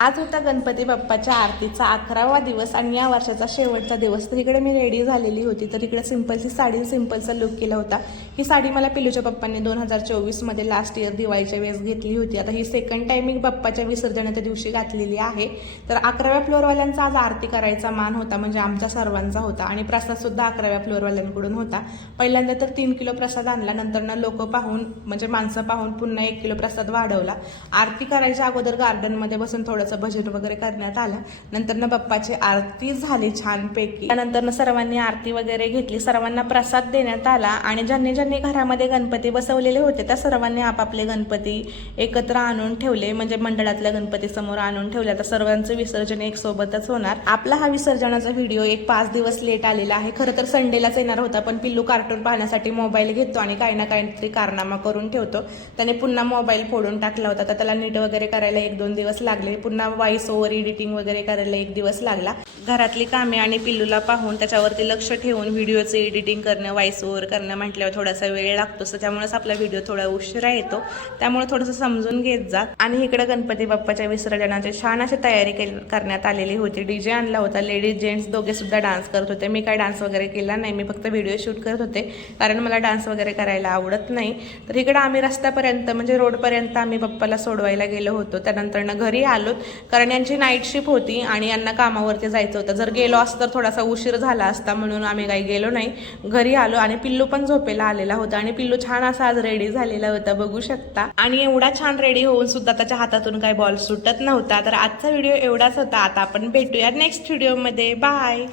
आज होता गणपती बाप्पाच्या आरतीचा 11वा दिवस आणि या वर्षाचा शेवटचा दिवस। तर इकडे मी रेडी झालेली होती। तर इकडे सिंपलची साडी, सिंपलचा लुक केला होता। ही साडी मला पिलूच्या पप्पांनी 2024 मध्ये लास्ट इयर दिवाळीच्या वेळेस घेतली होती। आता ही सेकंड टाइम मी बाप्पाच्या विसर्जनाच्या दिवशी घातलेली आहे। तर 11व्या फ्लोअरवाल्यांचा आज आरती करायचा मान होता, म्हणजे आमच्या सर्वांचा होता। आणि प्रसाद सुद्धा 11व्या फ्लोअरवाल्यांकडून होता। पहिल्यांदा तर 3 किलो प्रसाद आणला, नंतर लोक पाहून म्हणजे माणसं पाहून पुन्हा 1 किलो प्रसाद वाढवला। आरती करायच्या अगोदर गार्डनमध्ये बसून थोडंसं भजन वगैरे करण्यात आलं। नंतर बाप्पाची आरती झाली छानपैकी। त्यानंतर सर्वांनी आरती वगैरे घेतली, सर्वांना प्रसाद देण्यात आला। आणि ज्यांनी ज्यांनी घरामध्ये गणपती बसवलेले होते त्या सर्वांनी आपापले गणपती एकत्र आणून ठेवले, म्हणजे मंडळातल्या गणपती समोर आणून ठेवले। आता सर्वांचं विसर्जन एक सोबतच होणार। आपला हा विसर्जनाचा व्हिडिओ एक 5 दिवस लेट आलेला आहे। खरं तर संडेलाच येणार होता, पण पिल्लू कार्टून पाहण्यासाठी मोबाईल घेतो आणि काही ना काहीतरी कारनामा करून ठेवतो। त्याने पुन्हा मोबाईल फोडून टाकला होता, तर त्याला नीट वगैरे करायला 1-2 दिवस लागले। पुन्हा व्हॉइस ओव्हर एडिटिंग वगैरे करायला 1 दिवस लागला। घरातली कामे आणि पिल्लूला पाहून त्याच्यावरती लक्ष ठेवून व्हिडिओचं एडिटिंग करणं, व्हॉइस ओव्हर करणं म्हटल्यावर थोडासा वेळ लागतो। त्यामुळेच आपला व्हिडिओ थोडा उशिरा येतो, त्यामुळे थोडंसं समजून घेत जा। आणि इकडे गणपती बाप्पाच्या विसर्जनाची छान अशी तयारी करण्यात आलेली होती। डीजे आणला होता, लेडीज जेंट्स दोघे सुद्धा डान्स करत होते। मी काय डान्स वगैरे केला नाही, मी फक्त व्हिडिओ शूट करत होते, कारण मला डान्स वगैरे करायला आवडत नाही। तर इकडे आम्ही रस्त्यापर्यंत म्हणजे रोडपर्यंत आम्ही बाप्पाला सोडवायला गेलो होतो। त्यानंतर घरी आलो, कारण यांची नाईट शिफ्ट होती आणि यांना कामावरती जायचं होतं। जर गेलो असतं तर थोडासा उशीर झाला असता, म्हणून आम्ही काही गेलो नाही, घरी आलो। आणि पिल्लू पण झोपेला आलेला होता आणि पिल्लू छान असा आज रेडी झालेला होता, बघू शकता। आणि एवढा छान रेडी होऊन सुद्धा त्याच्या हातातून काही बॉल सुटत नव्हता। तर आजचा व्हिडिओ एवढाच होता। आता आपण भेटूया नेक्स्ट व्हिडिओमध्ये। बाय।